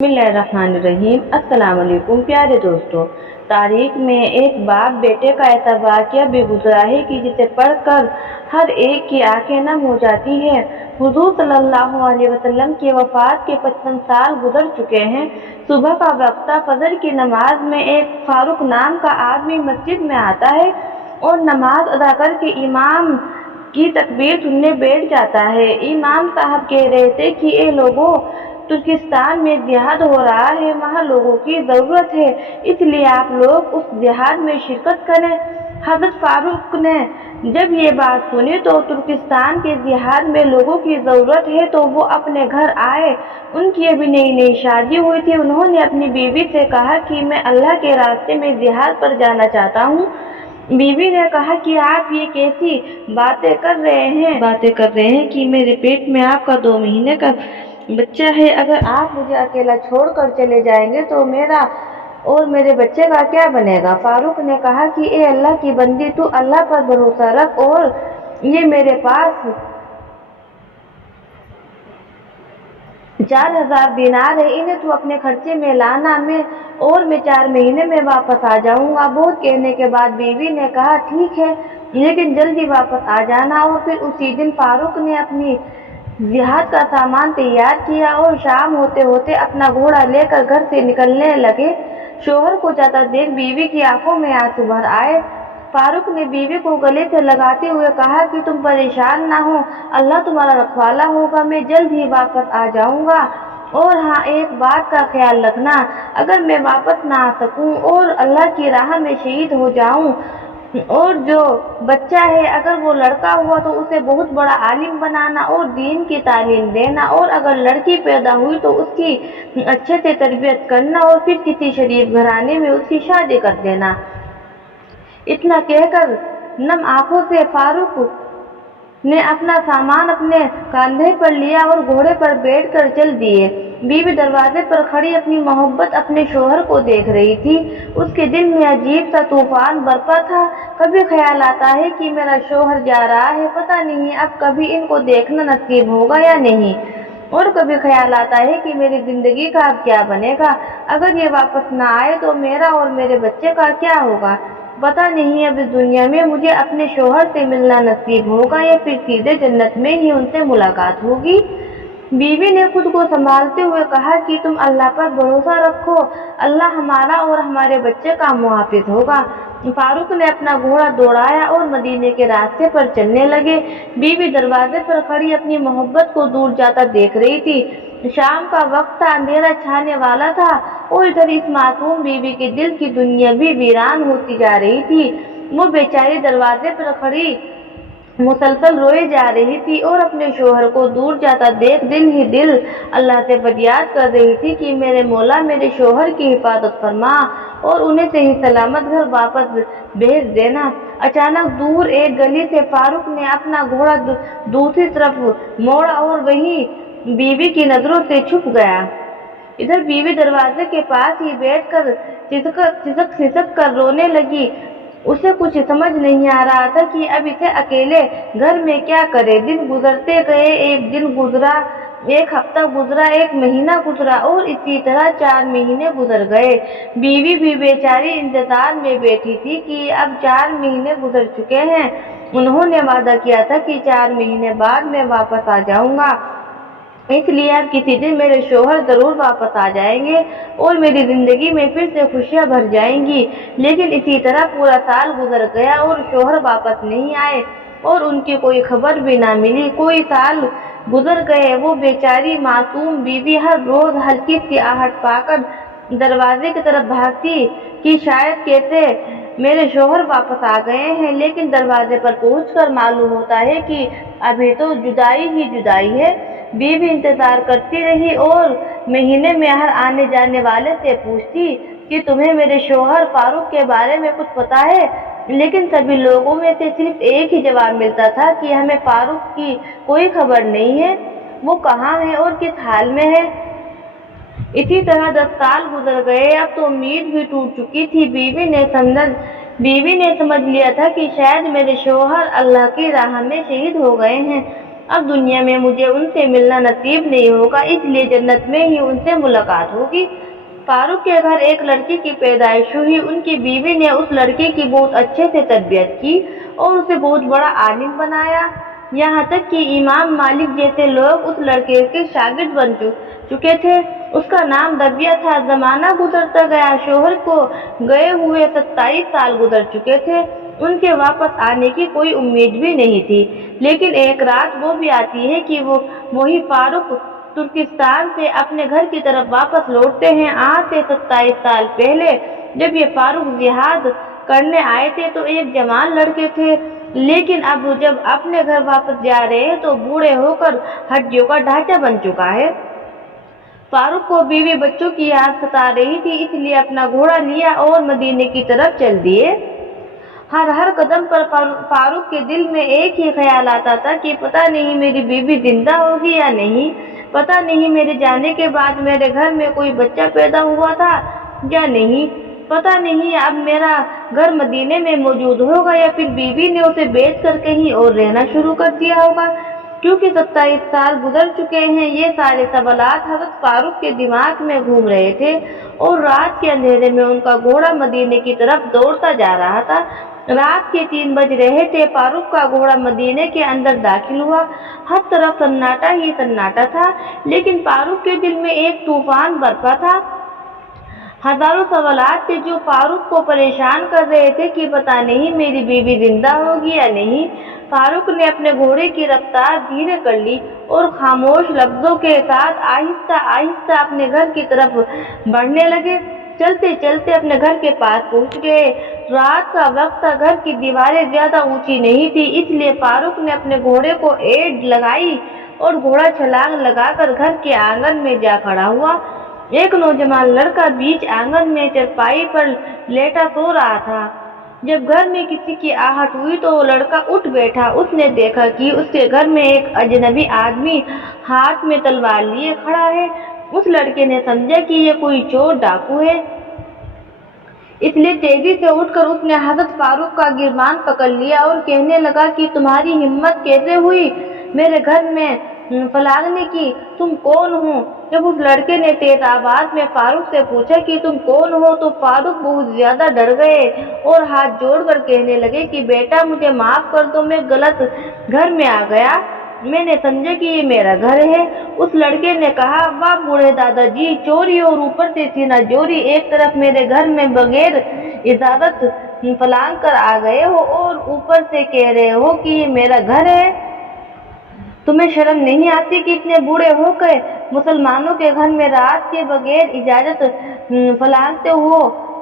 बिस्मिल्लाहिर्रहमानिर्रहीम। अस्सलाम वालेकुम प्यारे दोस्तों। तारीख में एक बाप बेटे का ऐसा वाक़या भी गुजरा है कि जिसे पढ़कर हर एक की आंखें नम हो जाती है। हुजूर सल्लल्लाहु अलैहि वसल्लम की वफ़ात के 55 साल गुजर चुके हैं। सुबह का वक्त था। फजर की नमाज में एक फारूक नाम का आदमी मस्जिद में आता है और नमाज अदा करके इमाम की तकबीर सुनने बैठ जाता है। इमाम साहब कह रहे थे कि ए लोगों, तुर्किस्तान में जिहाद हो रहा है, वहाँ लोगों की ज़रूरत है, इसलिए आप लोग उस जिहाद में शिरकत करें। हज़रत फारूक ने जब ये बात सुनी तो तुर्किस्तान के जिहाद में लोगों की ज़रूरत है तो वो अपने घर आए। उनकी अभी नई नई शादी हुई थी। उन्होंने अपनी बीवी से कहा कि मैं अल्लाह के रास्ते में जिहाद पर जाना चाहता हूँ। बीवी ने कहा कि आप ये कैसी बातें कर रहे हैं कि मेरे पेट में आपका 2 महीने का बच्चा है। अगर आप मुझे अकेला छोड़कर चले जाएंगे तो मेरा और मेरे बच्चे का क्या बनेगा। फारूक ने कहा कि ए अल्लाह की बंदी, तू अल्लाह पर भरोसा रख और ये मेरे पास 4000 दिनार है, इन्हें तू अपने खर्चे में लाना, मैं 4 महीने में वापस आ जाऊंगा। बहुत कहने के बाद बीवी ने कहा ठीक है, लेकिन जल्दी वापस आ जाना। और फिर उसी दिन फारूक ने अपनी जिहाद का सामान तैयार किया और शाम होते होते अपना घोड़ा लेकर घर से निकलने लगे। शोहर को जाता देख बीवी की आंखों में आंसू भर आए। फारूक ने बीवी को गले से लगाते हुए कहा कि तुम परेशान ना हो, अल्लाह तुम्हारा रखवाला होगा, मैं जल्द ही वापस आ जाऊंगा। और हाँ, एक बात का ख्याल रखना, अगर मैं वापस ना आ सकूं और अल्लाह की राह में शहीद हो जाऊं और जो बच्चा है अगर वो लड़का हुआ तो उसे बहुत बड़ा आलिम बनाना और दीन की तालीम देना, और अगर लड़की पैदा हुई तो उसकी अच्छे से तरबियत करना और फिर किसी शरीफ घराने में उसकी शादी कर देना। इतना कहकर नम आंखों से फारूक ने अपना सामान अपने कंधे पर लिया और घोड़े पर बैठकर चल दिए। बीवी दरवाजे पर खड़ी अपनी मोहब्बत अपने शोहर को देख रही थी। उसके दिल में अजीब सा तूफान बरपा था। कभी ख्याल आता है कि मेरा शोहर जा रहा है, पता नहीं अब कभी इनको देखना नसीब होगा या नहीं, और कभी ख्याल आता है कि मेरी जिंदगी का अब क्या बनेगा। अगर ये वापस ना आए तो मेरा और मेरे बच्चे का क्या होगा। पता नहीं अब इस दुनिया में मुझे अपने शोहर से मिलना नसीब होगा या फिर सीधे जन्नत में ही उनसे मुलाकात होगी। बीवी ने खुद को संभालते हुए कहा कि तुम अल्लाह पर भरोसा रखो, अल्लाह हमारा और हमारे बच्चे का मुहाफिज होगा। फारूक ने अपना घोड़ा दौड़ाया और मदीने के रास्ते पर चलने लगे। बीवी दरवाजे पर खड़ी अपनी मोहब्बत को दूर जाता देख रही थी। शाम का वक्त था, अंधेरा छाने वाला था और इधर इस मासूम बीवी के दिल की दुनिया भी वीरान होती जा रही थी। वो बेचारी दरवाजे पर खड़ी मुसलसल रोए जा रही थी और अपने शोहर को दूर जाता देख दिल ही दिल अल्लाह से फरियाद कर रही थी कि मेरे मौला मेरे शोहर की हिफाजत फरमा और उन्हें सही सलामत घर वापस भेज देना। अचानक दूर एक गली से फारूक ने अपना घोड़ा दूसरी तरफ मोड़ा और वहीं बीवी की नजरों से छुप गया। इधर बीवी दरवाजे के पास ही बैठकर सिसक कर रोने लगी। उसे कुछ समझ नहीं आ रहा था कि अब इसे अकेले घर में क्या करे। दिन गुजरते गए, एक दिन गुजरा, एक हफ्ता गुजरा, एक महीना गुजरा और इसी तरह 4 महीने गुजर गए। बीवी भी बेचारी इंतजार में बैठी थी कि अब 4 महीने गुजर चुके हैं। उन्होंने वादा किया था कि 4 महीने बाद मैं वापस आ जाऊंगा, इसलिए अब किसी दिन मेरे शोहर जरूर वापस आ जाएंगे और मेरी जिंदगी में फिर से खुशियां भर जाएंगी। लेकिन इसी तरह पूरा साल गुजर गया और शोहर वापस नहीं आए और उनकी कोई खबर भी ना मिली। कोई साल गुजर गए। वो बेचारी मासूम बीवी हर रोज हल्की सी आहट पाकर दरवाजे की तरफ भागती कि शायद कैसे मेरे शोहर वापस आ गए हैं, लेकिन दरवाजे पर पहुंचकर मालूम होता है कि अभी तो जुदाई ही जुदाई है। बीवी इंतजार करती रही और महीने में हर आने जाने वाले से पूछती कि तुम्हें मेरे शोहर फारूक के बारे में कुछ पता है, लेकिन सभी लोगों में से सिर्फ एक ही जवाब मिलता था कि हमें फारूक की कोई खबर नहीं है, वो कहाँ है और किस हाल में है। इसी तरह 10 साल गुजर गए। अब तो उम्मीद भी टूट चुकी थी। बीवी ने समझ लिया था कि शायद मेरे शोहर अल्लाह की राह में शहीद हो गए हैं। अब दुनिया में मुझे उनसे मिलना नसीब नहीं होगा, इसलिए जन्नत में ही उनसे मुलाकात होगी। फारूक के घर एक लड़की की पैदाइश हुई। उनकी बीवी ने उस लड़के की बहुत अच्छे से तरबियत की और उसे बहुत बड़ा आलिम बनाया। यहाँ तक कि इमाम मालिक जैसे लोग उस लड़के के शागिर्द बन चुके थे। उसका नाम रबिया था। जमाना गुजरता गया, शोहर को गए हुए 27 साल गुजर चुके थे। उनके वापस आने की कोई उम्मीद भी नहीं थी। लेकिन एक रात वो भी आती है कि वही फारूक तुर्किस्तान से अपने घर की तरफ वापस लौटते हैं। आज से 27 साल पहले जब ये फारूक जिहाद करने आए थे तो एक जवान लड़के थे, लेकिन अब जब अपने घर वापस जा रहे हैं तो बूढ़े होकर हड्डियों का ढांचा बन चुका है। फारूक को बीवी बच्चों की याद सता रही थी, इसलिए अपना घोड़ा लिया और मदीने की तरफ चल दिए। हर कदम पर फारूक के दिल में एक ही ख्याल आता था कि पता नहीं मेरी बीवी जिंदा होगी या नहीं, पता नहीं मेरे जाने के बाद मेरे घर में कोई बच्चा पैदा हुआ था या नहीं, पता नहीं अब मेरा घर मदीने में मौजूद होगा या फिर बीवी ने उसे बेच कर कहीं और रहना शुरू कर दिया होगा। क्योंकि 27 साल गुजर चुके हैं, ये सारे सवालात हज़रत फारूक के दिमाग में घूम रहे थे और रात के अंधेरे में उनका घोड़ा मदीने की तरफ दौड़ता जा रहा था। रात के 3 बज रहे थे। फारूक का घोड़ा मदीने के अंदर दाखिल हुआ। हर तरफ सन्नाटा ही सन्नाटा था, लेकिन फारूक के दिल में एक तूफान बरपा था। हजारों सवालात थे जो फारूक को परेशान कर रहे थे कि पता नहीं मेरी बीवी जिंदा होगी या नहीं। फारूक ने अपने घोड़े की रफ्तार धीरे कर ली और खामोश लफ्जों के साथ आहिस्ता आहिस्ता अपने घर की तरफ बढ़ने लगे। चलते चलते अपने घर के पास पहुंच गए। रात का वक्त था, घर की दीवारें ज्यादा ऊंची नहीं थी, इसलिए फारूक ने अपने घोड़े को एड़ लगाई और घोड़ा छलांग लगाकर घर के आंगन में जा खड़ा हुआ। एक नौजवान लड़का बीच आंगन में चारपाई पर लेटा सो रहा था। जब घर में किसी की आहट हुई तो वो लड़का उठ बैठा। उसने देखा कि उसके घर में एक अजनबी आदमी हाथ में तलवार लिए खड़ा है। उस लड़के ने समझा कि ये कोई चोर डाकू है, इसलिए तेजी से उठकर उसने हज़रत फारूक का गिरबान पकड़ लिया और कहने लगा कि तुम्हारी हिम्मत कैसे हुई मेरे घर में फलांगने की, तुम कौन हो? जब उस लड़के ने तेज आवाज में फारूक से पूछा कि तुम कौन हो तो फारूक बहुत ज्यादा डर गए और हाथ जोड़कर कहने लगे कि बेटा मुझे माफ कर दो, मैं गलत घर में आ गया, मैंने समझा कि ये मेरा घर है। उस लड़के ने कहा, वाह बूढ़े दादाजी, चोरी और ऊपर से सीना चोरी, एक तरफ मेरे घर में बगैर इजाजत फलांग कर आ गए हो और ऊपर से कह रहे हो कि ये मेरा घर है। तुम्हें शर्म नहीं आती कि इतने बूढ़े होकर मुसलमानों के घर में रात के बगैर इजाजत फलांगते हो?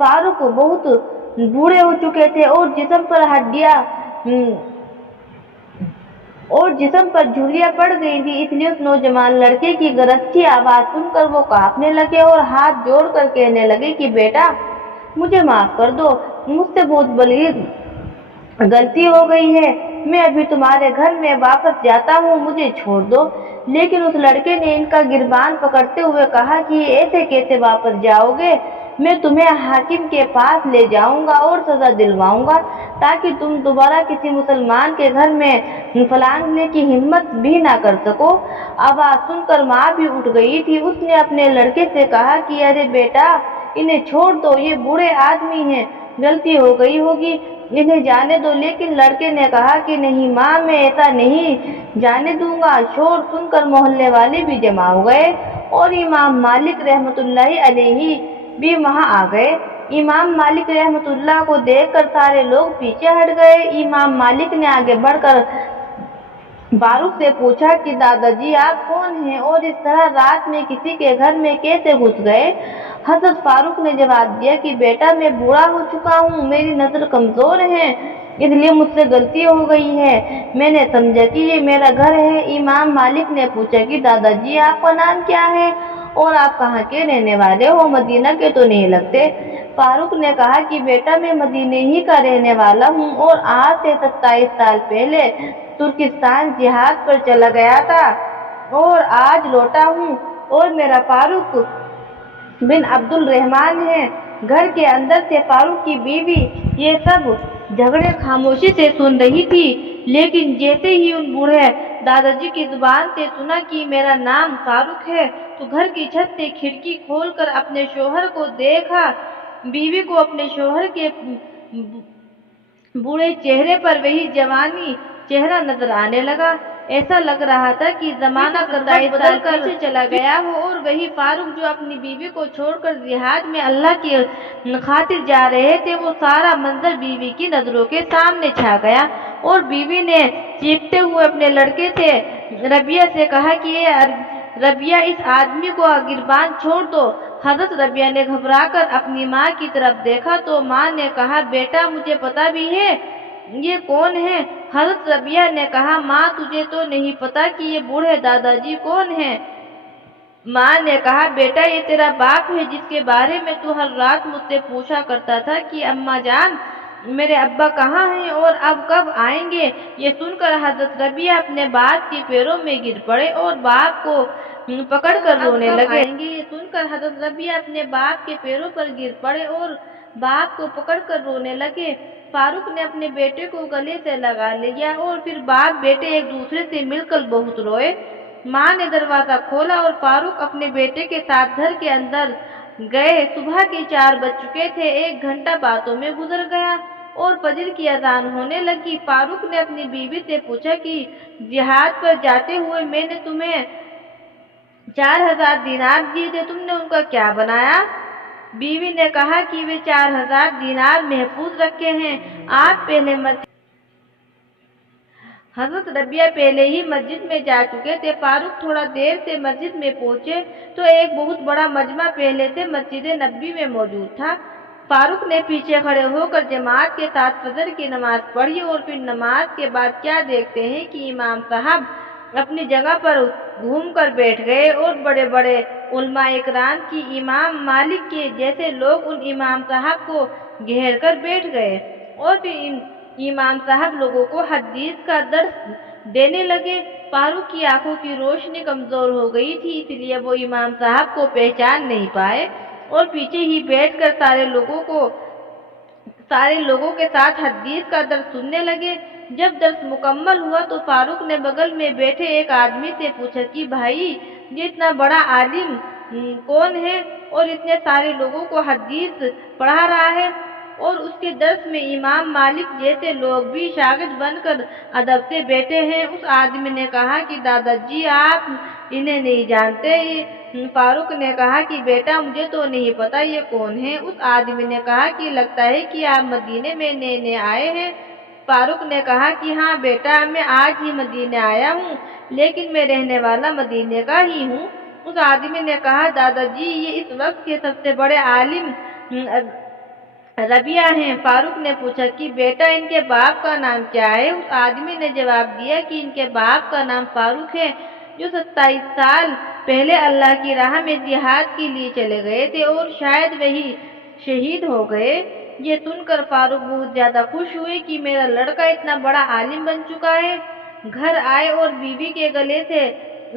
फारूक बहुत बूढ़े हो चुके थे और जिस्म पर हड्डियां और जिस्म पर झुर्रियां पड़ गई थी, इसलिए उस नौजवान लड़के की गरजती आवाज सुनकर वो कांपने लगे और हाथ जोड़कर कहने लगे कि बेटा मुझे माफ कर दो, मुझसे बहुत बड़ी गलती हो गई है, मैं अभी तुम्हारे घर में वापस जाता हूँ, मुझे छोड़ दो। लेकिन उस लड़के ने इनका गिरबान पकड़ते हुए कहा कि ऐसे कैसे वापस जाओगे, मैं तुम्हें हाकिम के पास ले जाऊंगा और सजा दिलवाऊंगा ताकि तुम दोबारा किसी मुसलमान के घर में फलांगने की हिम्मत भी ना कर सको। आवाज सुनकर माँ भी उठ गई थी। उसने अपने लड़के से कहा कि अरे बेटा इन्हें छोड़ दो, ये बूढ़े आदमी हैं, गलती हो गई होगी, इन्हें जाने दो। लेकिन लड़के ने कहा कि नहीं माँ, मैं ऐसा नहीं जाने दूंगा। शोर सुनकर मोहल्ले वाले भी जमा हो गए और इमाम मालिक रहमतुल्लाहि अलैहि भी वहां आ गए। इमाम मालिक रहमतुल्लाह को देखकर सारे लोग पीछे हट गए। इमाम मालिक ने आगे बढ़कर फारूक से पूछा कि दादाजी आप कौन हैं और इस तरह रात में किसी के घर में कैसे घुस गए? हज़रत फारूक ने जवाब दिया कि बेटा मैं बूढ़ा हो चुका हूँ, मेरी नजर कमजोर है, इसलिए मुझसे गलती हो गई है, मैंने समझा कि ये मेरा घर है। इमाम मालिक ने पूछा कि दादाजी आपका नाम क्या है और आप कहाँ के रहने वाले हो, मदीना के तो नहीं लगते। फारूक ने कहा कि बेटा मैं मदीने ही का रहने वाला हूँ और आज से 27 साल पहले तुर्किस्तान जिहाद पर चला गया था और आज लौटा हूँ और मेरा फारूक बिन अब्दुल रहमान है। घर के अंदर से फारूक की बीवी ये सब झगड़े खामोशी से सुन रही थी, लेकिन जैसे ही उन बूढ़े दादा जी की जुबान से सुना कि मेरा नाम फारूक है तो घर की छत से खिड़की खोलकर अपने शौहर को देखा। बीवी को अपने शौहर के बूढ़े चेहरे पर वही जवानी चेहरा नजर आने लगा। ऐसा लग रहा था कि जमाना करवट बदल कर पीछे चला गया हो और वही फारूक जो अपनी बीवी को छोड़कर जिहाद में अल्लाह की खातिर जा रहे थे, वो सारा मंजर बीवी की नजरों के सामने छा गया। और बीवी ने चीखते हुए अपने लड़के से रबिया से कहा कि ये रबिया, इस आदमी को गिरबान छोड़ दो। हजरत रबिया ने घबराकर अपनी माँ की तरफ देखा तो माँ ने कहा, बेटा मुझे पता भी है ये कौन है। हजरत रबिया ने कहा, माँ तुझे तो नहीं पता कि ये बूढ़े दादाजी कौन हैं। माँ ने कहा, बेटा ये तेरा बाप है जिसके बारे में तू हर रात मुझसे पूछा करता था कि अम्मा जान मेरे अब्बा कहाँ हैं और अब कब आएंगे। ये सुनकर हजरत रबिया अपने बाप के पैरों में गिर पड़े और बाप को पकड़ कर रोने लगे। ये सुनकर हजरत रबिया अपने बाप के पैरों पर गिर पड़े और बाप को पकड़ कर रोने लगे। फारूक ने अपने बेटे को गले से लगा लिया और फिर बाप बेटे एक दूसरे से मिलकर बहुत रोए। माँ ने दरवाजा खोला और फारूक अपने बेटे के साथ घर के अंदर गए। सुबह के 4 बज चुके थे। 1 घंटा बातों में गुजर गया और फजर की अजान होने लगी। फारूक ने अपनी बीवी से पूछा कि जिहाद पर जाते हुए मैंने तुम्हें 4000 दिनार दिए थे, तुमने उनका क्या बनाया। बीवी ने कहा कि वे 4000 दिनार महफूज रखे हैं। आप पहले मस्जिद हजरत रबिया पहले ही मस्जिद में जा चुके थे। फारूक थोड़ा देर से मस्जिद में पहुंचे तो एक बहुत बड़ा मजमा पहले से मस्जिद नबी में मौजूद था। फारूक ने पीछे खड़े होकर जमात के साथ फजर की नमाज पढ़ी और फिर नमाज के बाद क्या देखते हैं कि इमाम साहब अपनी जगह पर घूमकर बैठ गए और बड़े बड़े उलमा इकराम की इमाम मालिक के जैसे लोग उन इमाम साहब को घेर कर बैठ गए और फिर इमाम साहब लोगों को हदीस का दर्स देने लगे। फारूक की आंखों की रोशनी कमजोर हो गई थी, इसलिए वो इमाम साहब को पहचान नहीं पाए और पीछे ही बैठकर सारे लोगों के साथ हदीस का दर्स सुनने लगे। जब दर्स मुकम्मल हुआ तो फारूक ने बगल में बैठे एक आदमी से पूछा कि भाई ये इतना बड़ा आलिम कौन है और इतने सारे लोगों को हदीस पढ़ा रहा है और उसके दर्स में इमाम मालिक जैसे लोग भी शागिर्द बनकर अदब से बैठे हैं। उस आदमी ने कहा कि दादाजी आप इन्हें नहीं जानते। फारूक ने कहा कि बेटा मुझे तो नहीं पता ये कौन है। उस आदमी ने कहा कि लगता है कि आप मदीने में नए नए आए हैं। फारूक ने कहा कि हाँ बेटा, मैं आज ही मदीने आया हूँ, लेकिन मैं रहने वाला मदीने का ही हूँ। उस आदमी ने कहा, दादाजी ये इस वक्त के सबसे बड़े आलिम रबिया हैं। फारूक ने पूछा कि बेटा इनके बाप का नाम क्या है। उस आदमी ने जवाब दिया कि इनके बाप का नाम फारूक है, जो 27 साल पहले अल्लाह की राह में जिहाद के लिए चले गए थे और शायद वही शहीद हो गए। ये सुनकर फारूक बहुत ज्यादा खुश हुए कि मेरा लड़का इतना बड़ा आलिम बन चुका है। घर आए और बीवी के गले से